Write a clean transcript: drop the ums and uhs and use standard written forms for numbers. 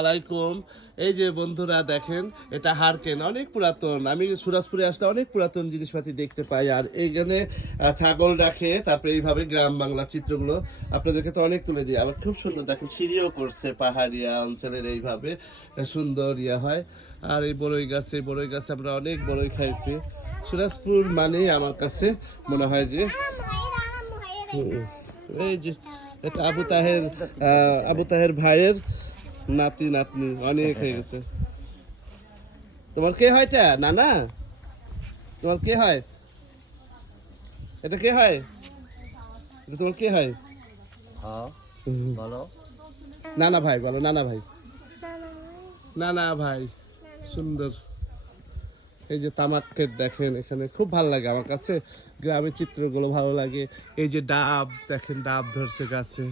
আলাইকুম। এই যে বন্ধুরা দেখেন, এটা হারকেন অনেক পুরাতন। আমি সুরাজপুরে আসলে অনেক পুরাতন জিনিসপাতি দেখতে পাই। আর এইখানে ছাগল রাখে, তারপরে এইভাবে গ্রাম বাংলা চিত্রগুলো আপনাদেরকে তো অনেক তুলে দিই। আবার খুব সুন্দর দেখেন, সিঁড়িও করছে পাহাড়িয়া অঞ্চলের, এইভাবে সুন্দর হয়। আর এই বড়ই গাছে আমরা অনেক বড়ই খাইছি। সুরাজপুর মানে আমার কাছে মনে হয় যে এই যে এটা আবু তাহের ভাইয়ের নাতি নাতনি অনেক হয়ে গেছে। তোমার কে হয় এটা? নানা, তোমার কে হয়? এটা কে হয়? এটা তোমার কে হয়? বলো। নানা ভাই বলো, নানা ভাই। নানা ভাই সুন্দর। এই যে তামাক ক্ষেত দেখেন, এখানে খুব ভালো লাগে আমার কাছে। গ্রামের চিত্রগুলো ভালো লাগে। এই যে ডাব দেখেন, ডাব ধরছে গাছে।